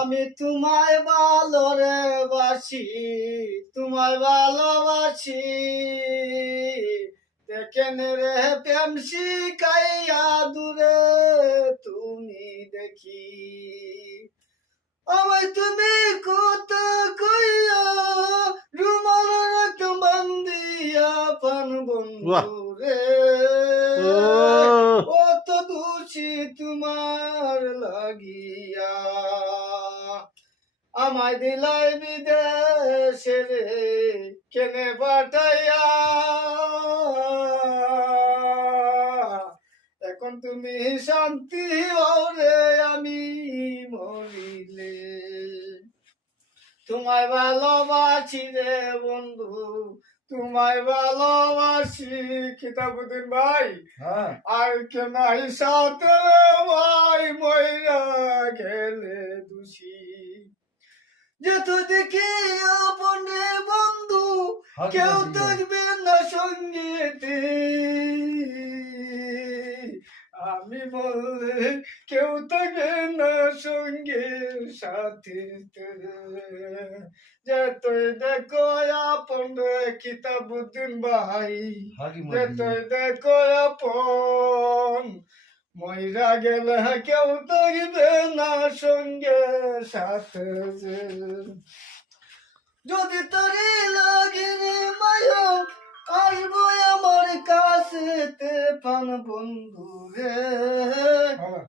আমি তোমায় ভালো রে বাসি, তোমায় ভালোবাসি, দেখেন রে প্রেম শিখাইয়া দূরে তুমি দেখি। আমায় তুমি কত কইয়া রুমাল রাখ বান্দিয়া পান বন্ধু রে, কত দোষী তোমার লাগিয়া। আমায় দিলাই বিদেশে রে কেনে পাঠাইয়া, এখন তুমি শান্তি হও রে আমি মরিলে। তোমায় ভালোবাসি রে বন্ধু, তোমায় ভালোবাসি। কিতাবুদ্দিন ভাই, আর কে নাই সাথে ভাই মইরা গেলে দোষী। যেত দেখি আপন বন্ধু কেউ থাকবে না সঙ্গীতে, আমি বললে কেউ থাকবে না সঙ্গের সাথে। যেতই দেখো আপন কিতাবুদ্দিন ভাই, যেতই দেখো আপন মইরা গেলে কেউ থাকবে না সঙ্গে সাথে। যদি তোরে লাগে রে মায়া আসবো আমার কাছে পান বন্ধু রে।